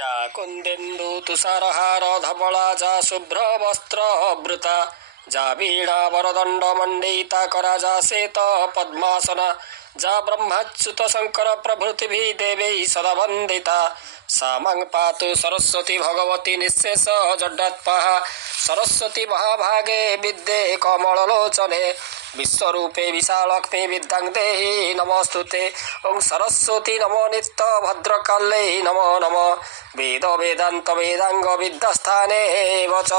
जा कुन्देन्दु तुषारहार धवला जा शुभ्रवस्त्रवृता जा वीणा वरदण्ड मण्डिता करा जा श्वेत पद्मासना जा ब्रह्मच्युत शङ्कर प्रभृतिभिः देवैः सदा वन्दिता सा मां पातु सरस्वती भगवती निःशेष जड्डात्मः सरस्वती महाभागे विद्ये कमललोचने विश्वरूपे विशालक्ष्मी विद्यां देहि नमोस्तुते ओं सरस्वती नमो नित्य भद्रकाले नमो नमः वेद वेदांत वेदांग विद्यास्थाने च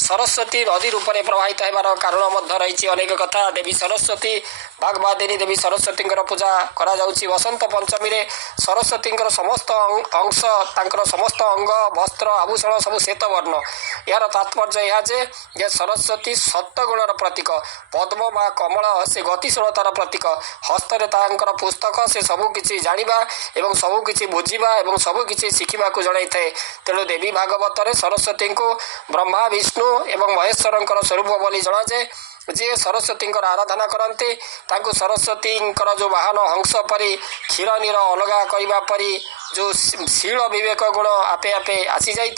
सरस्वती नदी रूपे प्रवाहित होबार कारण मध्य रही अनेक कथा। देवी सरस्वती वाग्वादिनी देवी सरस्वती पूजा करा जाउछि। वसंत पंचमी रे सरस्वती समस्त अंश तांकर समस्त अंग वस्त्र आभूषण सब श्वेत वर्ण। यार तात्पर्य यह जे सरस्वती सत्वगुणर प्रतीक, पद्म बा कमल से गतिशीलतार प्रतीक, हस्तरे तांकर पुस्तक से सबुकिछि जानिबा एवं सबुकिछि बुझिबा एवं सबुकिछि शिखिबाकु जणाई थाए। तेणु देवी भागवत सरस्वती को ब्रह्मा विष्णु एवं महेश्वरंकर स्वरूप बोली जनाजाए। जी सरस्वती आराधना करते तांको सरस्वती जो वाहन हंस परी क्षीर नीर अलगा करने परी जो शील विवेक गुण आपे आपे आसी जाए।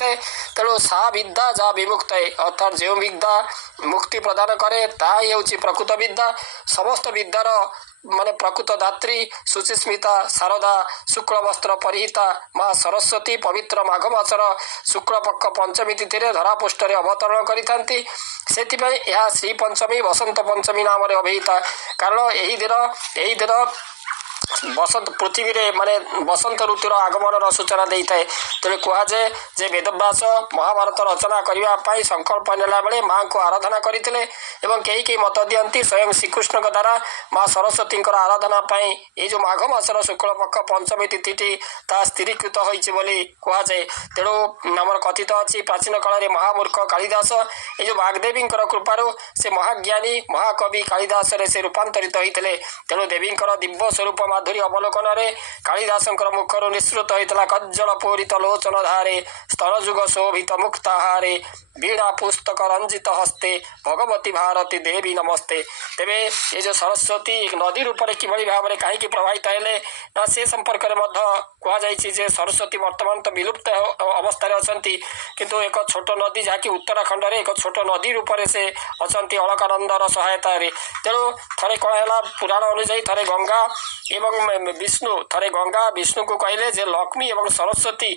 तेणु सा विद्या जहाँ विमुक्त है अर्थात जो विद्या मुक्ति प्रदान करे ताही हूँ प्रकृत विद्या। समस्त विद्यार माने प्रकृत दात्री सुचिस्मिता शारदा शुक्ल वस्त्र परिहिता माँ सरस्वती पवित्र माघ मासर शुक्ल पक्ष पंचमी तिथि धरापृष्ठ अवतरण करिथांती। सेथिपाई यह श्री पंचमी वसंत पंचमी नाम अभिहिता। कारण यही दिन बसंत पृथ्वी रे माने बसंत ऋतुर आगमन सूचना दे थाए। तेणु कहुए जे वेदव्यास महाभारत रचना करने संकल्प नेला बेले माँ को आराधना करते कई मत दियंती स्वयं श्रीकृष्ण द्वारा माँ सरस्वती आराधना ये जो माघ मासर शुक्ल पक्ष पंचमी तिथि ता स्थिरीकृत होली कहुए। तेणु आमर कथित अच्छी प्राचीन काल में महामूर्ख कालिदास ये जो वाग्देवी कृपार से महाज्ञानी महाकवि कालिदास से रूपांतरित होते। तेणु देवी दिव्य स्वरूप माधुरी अवलोकन कालिदास मुखर निःसृत होता कज्जल पूरित लोचन धारे स्तनजुग शोभित मुक्ताहारे वीणा पुस्तक रंजित हस्ते भगवती भारती देवी नमस्ते। तेबे ये जो सरस्वती एक नदी रूप से किभली भाव में कहीं प्रभावित हेले ना से संपर्क में कहुई सरस्वती वर्तमान तो विलुप्त अवस्था अच्छी किंतु एक छोट नदी जहाँकि उत्तराखंड रे एक छोट नदी रूप से अच्छा अलकानंदर सहायता। तेणु थे कौन है पुराण अनुजाई थे गंगा एवं विष्णु थे गंगा विष्णु को कहले जे लक्ष्मी एवं सरस्वती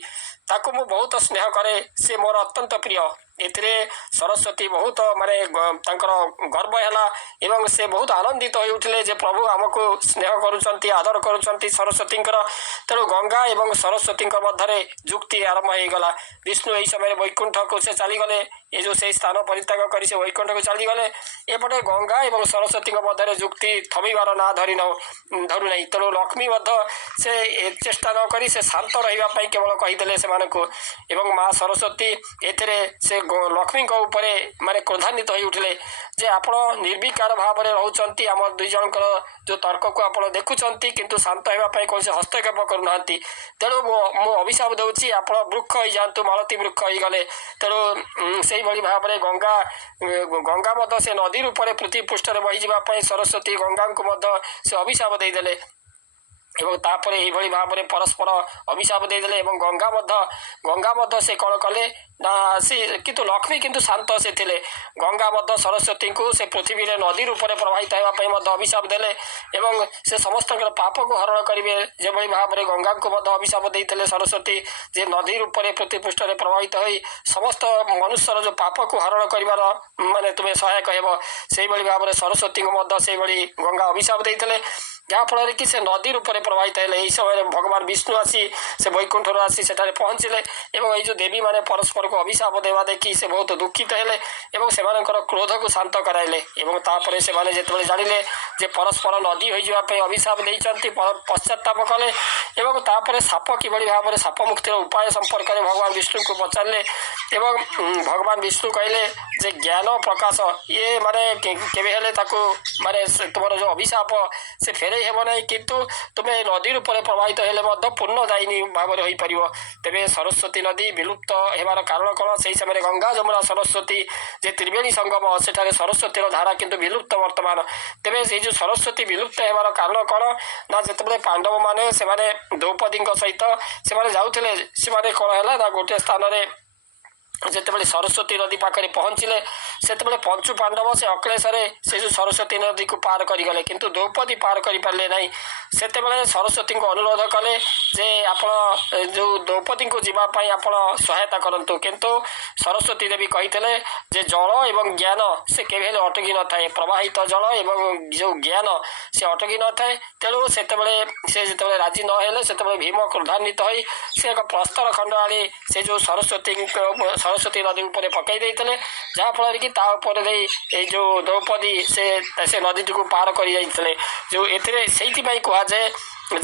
ताको मु बहुत स्नेह करे से मोर अत्यंत प्रिय। एथिरे सरस्वती बहुत माने तांकर गर्व हैला एवं से बहुत आनंदित हो उठले जे प्रभु आमको स्नेह करुचंती आदर करुचंती सरस्वती। तेणु गंगा एवं सरस्वती मध्य जुक्ति आरंभ हो गला। विष्णु यही समय वैकुंठ को से चलीगले ये जो से स्थान परित्याग कर से वैकुंठ को चलीगले एपटे गंगा एवं सरस्वती मध्य जुक्ति थमिबार ना धरी धरू नहीं। तेणु लक्ष्मी से चेष्टा न करी से शांत रही केवल कहीदेले से एवं माँ सरस्वती एथिरे से लक्ष्मी उपरे माने क्रोधान्वित हो उठले जे आपण निर्विकार भाव में रोचंती आम दुई जनकर जो तर्क को आप देखुंत किंतु शांत होगापी कौन हस्तक्षेप करूना। तेणु मु अभिशाप दूसरी आप वृक्ष हो जातु मालती वृक्ष हो गले। तेणु से भाव में गंगा से नदी रूप में पृथ्वी पृष्ठ में बही जावाई सरस्वती गंगा को से अभिशाप देदेले एवं तापर यही भाव में परस्पर अभिशाप देदेले। गंगा से कौन कले ना सी किंतु लक्ष्मी किंतु शांत से थिले गंगा सरस्वती को से पृथ्वी रे नदी रूप में प्रभावित होगा अभिशाप देले एवं से समस्त पाप को हरण करेंगे जो भाव में गंगा को अभिशाप देते सरस्वती जे नदी रूप में पृथ्वी पृष्ठ में प्रभावित हो समस्त मनुष्यर जो पाप को हरण कर माने तुम्हें सहायक हो से भाव में सरस्वती को से गंगा अभिशाप देते जहाँफल कि से नदी रूप में प्रभावित है। यही समय भगवान विष्णु आसी से वैकुंठ आसी सेठारे पहुँचले एवं जो देवी माने परस्पर को अभिशाप देवा देखी से बहुत दुखित हेले एवं से क्रोध को शांत कराइले एवं तापर से जो जानिले जे परस्पर नदी हो जावाई अभिशाप देइचंती पश्चाताप कले एवं तापर साप किभली भाव में साप मुक्तिर उपाय संपर्क में भगवान विष्णु को पचारे ଏବଂ ଭଗବାନ ବିଷ୍ଣୁ କହିଲେ ଯେ ଜ୍ଞାନ ପ୍ରକାଶ ଇଏ ମାନେ କେବେ ହେଲେ ତାକୁ ମାନେ ତୁମର ଯେଉଁ ଅଭିଶାପ ସେ ଫେରେଇ ହେବ ନାହିଁ, କିନ୍ତୁ ତୁମେ ନଦୀ ରୂପରେ ପ୍ରବାହିତ ହେଲେ ମଧ୍ୟ ପୂର୍ଣ୍ଣଦାୟିନୀ ଭାବରେ ହୋଇପାରିବ। ତେବେ ସରସ୍ୱତୀ ନଦୀ ବିଲୁପ୍ତ ହେବାର କାରଣ କ'ଣ? ସେହି ସମୟରେ ଗଙ୍ଗା ଯମୁନା ସରସ୍ୱତୀ ଯେ ତ୍ରିବେଣୀ ସଙ୍ଗମ, ସେଠାରେ ସରସ୍ୱତୀର ଧାରା କିନ୍ତୁ ବିଲୁପ୍ତ ବର୍ତ୍ତମାନ। ତେବେ ସେଇ ଯେଉଁ ସରସ୍ୱତୀ ବିଲୁପ୍ତ ହେବାର କାରଣ କ'ଣ ନା, ଯେତେବେଳେ ପାଣ୍ଡବମାନେ ସେମାନେ ଦ୍ରୌପଦୀଙ୍କ ସହିତ ସେମାନେ ଯାଉଥିଲେ, ସେମାନେ କ'ଣ ହେଲା ନା ଗୋଟିଏ ସ୍ଥାନରେ ଯେତେବେଳେ ସରସ୍ୱତୀ ନଦୀ ପାଖରେ ପହଞ୍ଚିଲେ, ସେତେବେଳେ ପଞ୍ଚୁ ପାଣ୍ଡବ ସେ ଅକ୍ଲେଶରେ ସେ ଯେଉଁ ସରସ୍ୱତୀ ନଦୀକୁ ପାର କରିଗଲେ, କିନ୍ତୁ ଦ୍ରୌପଦୀ ପାର କରିପାରିଲେ ନାହିଁ। ସେତେବେଳେ ସରସ୍ୱତୀଙ୍କୁ ଅନୁରୋଧ କଲେ ଯେ ଆପଣ ଯେଉଁ ଦ୍ରୌପଦୀଙ୍କୁ ଯିବା ପାଇଁ ଆପଣ ସହାୟତା କରନ୍ତୁ, କିନ୍ତୁ ସରସ୍ୱତୀ ଦେବୀ କହିଥିଲେ ଯେ ଜଳ ଏବଂ ଜ୍ଞାନ ସେ କେବେ ହେଲେ ଅଟକି ନଥାଏ, ପ୍ରବାହିତ ଜଳ ଏବଂ ଯେଉଁ ଜ୍ଞାନ ସେ ଅଟକି ନଥାଏ। ତେଣୁ ସେତେବେଳେ ସେ ଯେତେବେଳେ ରାଜି ନ ହେଲେ, ସେତେବେଳେ ଭୀମ କ୍ରୋଧାନ୍ୱିତ ହୋଇ ସେ ଏକ ପ୍ରସ୍ତର ଖଣ୍ଡ ଆଣି ସେ ଯେଉଁ ସରସ୍ୱତୀ ନଦୀ ଉପରେ ପକାଇ ଦେଇଥିଲେ, ଯାହାଫଳରେ କି ତା ଉପରେ ଦେଇ ଏଇ ଯେଉଁ ଦ୍ରୌପଦୀ ସେ ନଦୀଟିକୁ ପାର କରିଯାଇଥିଲେ। ଯେଉଁ ଏଥିରେ ସେଇଥିପାଇଁ କୁହାଯାଏ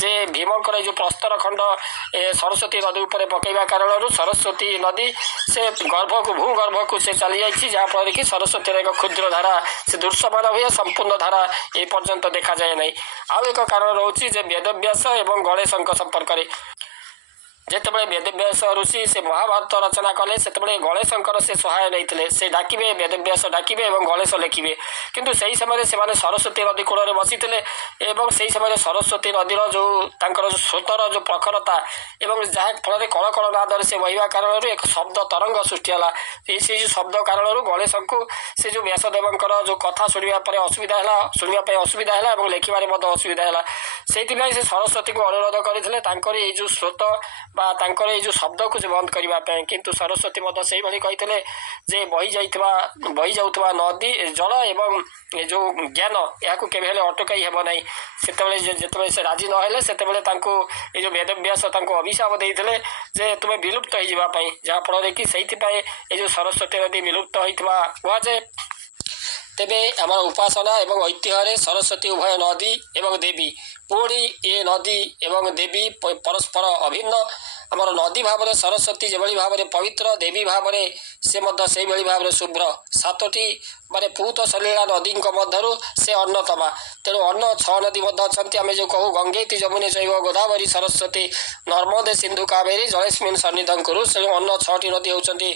ଯେ ଭୀମଙ୍କର ଏ ଯେଉଁ ପ୍ରସ୍ତର ଖଣ୍ଡ ସରସ୍ୱତୀ ନଦୀ ଉପରେ ପକାଇବା କାରଣରୁ ସରସ୍ୱତୀ ନଦୀ ସେ ଭୂଗର୍ଭକୁ ସେ ଚାଲିଯାଇଛି, ଯାହାଫଳରେ କି ସରସ୍ୱତୀର ଏକ କ୍ଷୁଦ୍ର ଧାରା ସେ ଦୃଶ୍ୟମାନ ହୁଏ, ସମ୍ପୂର୍ଣ୍ଣ ଧାରା ଏ ପର୍ଯ୍ୟନ୍ତ ଦେଖାଯାଏ ନାହିଁ। ଆଉ ଏକ କାରଣ ରହୁଛି ଯେ ବେଦବ୍ୟାସ ଏବଂ ଗଣେଶଙ୍କ ସମ୍ପର୍କରେ। ଯେତେବେଳେ ବେଦବ୍ୟାସ ଋଷି ସେ ମହାଭାରତ ରଚନା କଲେ, ସେତେବେଳେ ଗଣେଶଙ୍କର ସେ ସହାୟ ନେଇଥିଲେ। ସେ ଡାକିବେ, ବେଦବ୍ୟାସ ଡାକିବେ ଏବଂ ଗଣେଶ ଲେଖିବେ। କିନ୍ତୁ ସେହି ସମୟରେ ସେମାନେ ସରସ୍ୱତୀ ନଦୀ କୂଳରେ ବସିଥିଲେ ଏବଂ ସେହି ସମୟରେ ସରସ୍ୱତୀ ନଦୀର ଯେଉଁ ତାଙ୍କର ସ୍ରୋତର ଯେଉଁ ପ୍ରଖରତା ଏବଂ ଯାହା ଫଳରେ କଳକଳ ନାଦରେ ସେ ବହିବା କାରଣରୁ ଏକ ଶବ୍ଦ ତରଙ୍ଗ ସୃଷ୍ଟି ହେଲା। ସେଇ ଯେଉଁ ଶବ୍ଦ କାରଣରୁ ଗଣେଶଙ୍କୁ ସେ ଯେଉଁ ବ୍ୟାସଦେବଙ୍କର ଯେଉଁ କଥା ଶୁଣିବା ପାଇଁ ଅସୁବିଧା ହେଲା ଏବଂ ଲେଖିବାରେ ମଧ୍ୟ ଅସୁବିଧା ହେଲା। ସେଇଥିପାଇଁ ସେ ସରସ୍ୱତୀଙ୍କୁ ଅନୁରୋଧ କରିଥିଲେ ତାଙ୍କର ଏଇ ଯେଉଁ ସ୍ରୋତ ବା ତାଙ୍କର ଏଇ ଯେଉଁ ଶବ୍ଦକୁ ସେ ବନ୍ଦ କରିବା ପାଇଁ। କିନ୍ତୁ ସରସ୍ୱତୀ ମଧ୍ୟ ସେଇଭଳି କହିଥିଲେ ଯେ ବହି ଯାଉଥିବା ନଦୀ ଜଳ ଏବଂ ଯେଉଁ ଜ୍ଞାନ ଏହାକୁ କେବେ ହେଲେ ଅଟକାଇ ହେବ ନାହିଁ। ଯେତେବେଳେ ସେ ରାଜି ନହେଲେ, ସେତେବେଳେ ତାଙ୍କୁ ଏ ଯେଉଁ ବେଦବ୍ୟାସ ତାଙ୍କୁ ଅଭିଶାପ ଦେଇଥିଲେ ଯେ ତୁମେ ବିଲୁପ୍ତ ହୋଇଯିବା ପାଇଁ, ଯାହାଫଳରେ କି ସେଇଥିପାଇଁ ଏ ଯେଉଁ ସରସ୍ୱତୀ ନଦୀ ବିଲୁପ୍ତ ହୋଇଥିବା କୁହାଯାଏ। ତେବେ ଆମର ଉପାସନା ଏବଂ ଐତିହ୍ୟରେ ସରସ୍ୱତୀ ଉଭୟ ନଦୀ ଏବଂ ଦେବୀ, ପୁଣି ଏ ନଦୀ ଏବଂ ଦେବୀ ପରସ୍ପର ଅଭିନ୍ନ। ଆମର ନଦୀ ଭାବରେ ସରସ୍ୱତୀ ଯେଭଳି ଭାବରେ ପବିତ୍ର, ଦେବୀ ଭାବରେ ସେ ମଧ୍ୟ ସେଇଭଳି ଭାବରେ ଶୁଭ୍ର। 7ଟି ମାନେ ପୂତ ସଲୀଳା ନଦୀଙ୍କ ମଧ୍ୟରୁ ସେ ଅନ୍ୟତମା। ତେଣୁ ଅନ୍ୟ 6 ନଦୀ ମଧ୍ୟ ଅଛନ୍ତି। ଆମେ ଯେଉଁ କହୁ ଗଙ୍ଗେତି ଯମୁନେ ଚୈବ ଗୋଦାବରୀ ସରସ୍ୱତୀ ନର୍ମଦେ ସିନ୍ଧୁ କାବେରୀ ଜଳେସ୍ମିନ୍ ସନ୍ନିଧଂ କୁରୁ, ସେ ଅନ୍ୟ 6ଟି ନଦୀ ହେଉଛନ୍ତି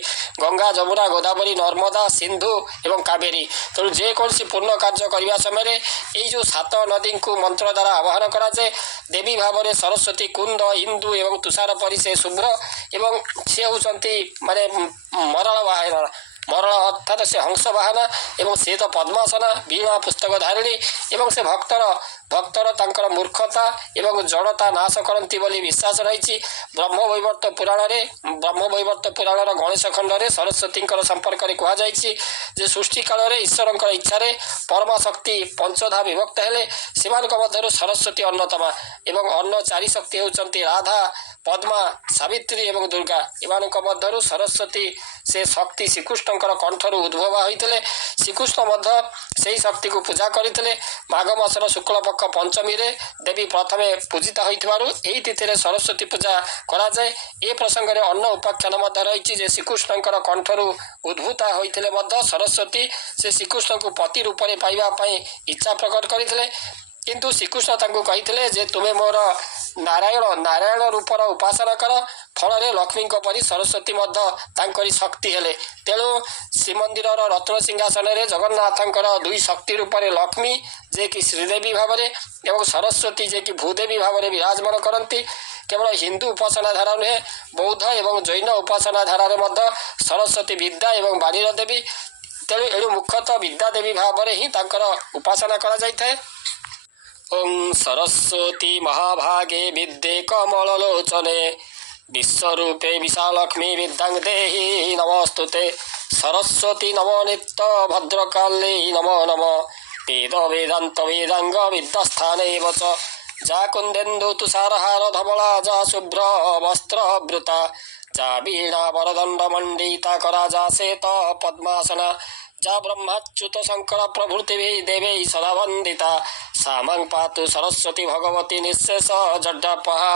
ଗଙ୍ଗା, ଯମୁନା, ଗୋଦାବରୀ, ନର୍ମଦା, ସିନ୍ଧୁ ଏବଂ କାବେରୀ। ତେଣୁ ଯେକୌଣସି ପୂର୍ଣ୍ଣ କାର୍ଯ୍ୟ କରିବା ସମୟରେ ଏଇ ଯେଉଁ 7 ନଦୀଙ୍କୁ ମନ୍ତ୍ର ଦ୍ୱାରା ଆବାହନ କରାଯାଏ। ଦେବୀ ଭାବରେ ସରସ୍ୱତୀ କୁନ୍ଦ, ଇନ୍ଦୁ ଏବଂ ତୁଷାର ପରି ସେ ଶୁଭ୍ର ଏବଂ ସେ ହେଉଛନ୍ତି ମାନେ ମରଳ ଅର୍ଥାତ୍ ସେ ହଂସ ବାହନ ଏବଂ ସେ ତ ପଦ୍ମାସନା ବୀଣା ପୁସ୍ତକ ଧାରିଣୀ ଏବଂ ସେ ଭକ୍ତର ତାଙ୍କର ମୂର୍ଖତା ଏବଂ ଜଡ଼ତା ନାଶ କରନ୍ତି ବୋଲି ବିଶ୍ୱାସ ରହିଛି। ବ୍ରହ୍ମବୈବର୍ତ୍ତ ପୁରାଣର ଗଣେଶ ଖଣ୍ଡରେ ସରସ୍ୱତୀଙ୍କର ସମ୍ପର୍କରେ କୁହାଯାଇଛି ଯେ ସୃଷ୍ଟି କାଳରେ ଈଶ୍ୱରଙ୍କର ଇଚ୍ଛାରେ ପରମା ଶକ୍ତି ପଞ୍ଚଧା ବିଭକ୍ତ ହେଲେ, ସେମାନଙ୍କ ମଧ୍ୟରୁ ସରସ୍ୱତୀ ଅନ୍ୟତମା ଏବଂ ଅନ୍ୟ 4 ଶକ୍ତି ହେଉଛନ୍ତି ରାଧା, ପଦ୍ମା, ସାବିତ୍ରୀ ଏବଂ ଦୁର୍ଗା। ଏମାନଙ୍କ ମଧ୍ୟରୁ ସରସ୍ୱତୀ ସେ ଶକ୍ତି ଶ୍ରୀକୃଷ୍ଣଙ୍କର କଣ୍ଠରୁ ଉଦ୍ଭବ ହୋଇଥିଲେ। ଶ୍ରୀକୃଷ୍ଣ ମଧ୍ୟ ସେହି ଶକ୍ତିକୁ ପୂଜା କରିଥିଲେ। ମାଘ ମାସର ଶୁକ୍ଳପକ୍ଷ ପଞ୍ଚମୀରେ ଦେବୀ ପ୍ରଥମେ ପୂଜିତ ହୋଇଥିବାରୁ ଏହି ତିଥିରେ ସରସ୍ୱତୀ ପୂଜା କରାଯାଏ। ଏ ପ୍ରସଙ୍ଗରେ ଅନ୍ୟ ଉପାଖ୍ୟାନ ମଧ୍ୟ ରହିଛି ଯେ ଶ୍ରୀକୃଷ୍ଣଙ୍କର କଣ୍ଠରୁ ଉଦ୍ଭୂତା ହୋଇଥିଲେ ମଧ୍ୟ ସରସ୍ୱତୀ ସେ ଶ୍ରୀକୃଷ୍ଣଙ୍କୁ ପତି ରୂପରେ ପାଇବା ପାଇଁ ଇଚ୍ଛା ପ୍ରକଟ କରିଥିଲେ। କିନ୍ତୁ ଶ୍ରୀକୃଷ୍ଣ ତାଙ୍କୁ କହିଥିଲେ ଯେ ତୁମେ ମୋର ନାରାୟଣ ରୂପର ଉପାସନା କର। ଫଳରେ ଲକ୍ଷ୍ମୀଙ୍କ ପରି ସରସ୍ୱତୀ ମଧ୍ୟ ତାଙ୍କରି ଶକ୍ତି ହେଲେ। ତେଣୁ ଶ୍ରୀମନ୍ଦିରର ରତ୍ନ ସିଂହାସନରେ ଜଗନ୍ନାଥଙ୍କର 2 ଶକ୍ତି ରୂପରେ ଲକ୍ଷ୍ମୀ ଯିଏକି ଶ୍ରୀଦେବୀ ଭାବରେ ଏବଂ ସରସ୍ୱତୀ ଯିଏକି ଭୂଦେବୀ ଭାବରେ ବିରାଜମାନ କରନ୍ତି। କେବଳ ହିନ୍ଦୁ ଉପାସନା ଧାରା ନୁହେଁ, ବୌଦ୍ଧ ଏବଂ ଜୈନ ଉପାସନା ଧାରାରେ ମଧ୍ୟ ସରସ୍ୱତୀ ବିଦ୍ୟା ଏବଂ ବାଣୀର ଦେବୀ। ତେଣୁ ଏଣୁ ମୁଖ୍ୟତଃ ବିଦ୍ୟା ଦେବୀ ଭାବରେ ହିଁ ତାଙ୍କର ଉପାସନା କରାଯାଇଥାଏ। ଓಂ ସରସ୍ୱତୀ ମହାଭାଗେ ବିଦ୍ୟେ କମଳଲୋଚନେ ବିଶ୍ୱରୂପେ ବିଶାଲକ୍ଷ୍ମୀ ବିଦ୍ୟାଂ ଦେହି ନମସ୍ତୁତେ। ସରସ୍ୱତୀ ନମ ନିତ୍ୟ ଭଦ୍ରକାଳୀ ନମୋ ନମ। ବେଦ ବେଦାନ୍ତ ବେଦାଙ୍ଗ ବିଦ୍ୟାସ୍ଥାନେ ବଚ ଯା କୁନ୍ଦେନ୍ଦୁ ତୁଷାରହାର ଧବଳା ଯା ଶୁଭ୍ର ବସ୍ତ୍ର ବୃତା ଯା ବୀଣା ବରଦଣ୍ଡ ମଣ୍ଡିତା କରା ଯା ଶ୍ବେତ ପଦ୍ମାସନା ଯା ବ୍ରହ୍ମାଚ୍ୟୁତ ଶଙ୍କର ପ୍ରଭୃତି ଦେବୀ ସଦା ବନ୍ଦିତା। ସା ମାଂ ପାତୁ ସରସ୍ୱତୀ ଭଗବତୀ ନିଃଶେଷ ଜଡ୍ଡାପହା।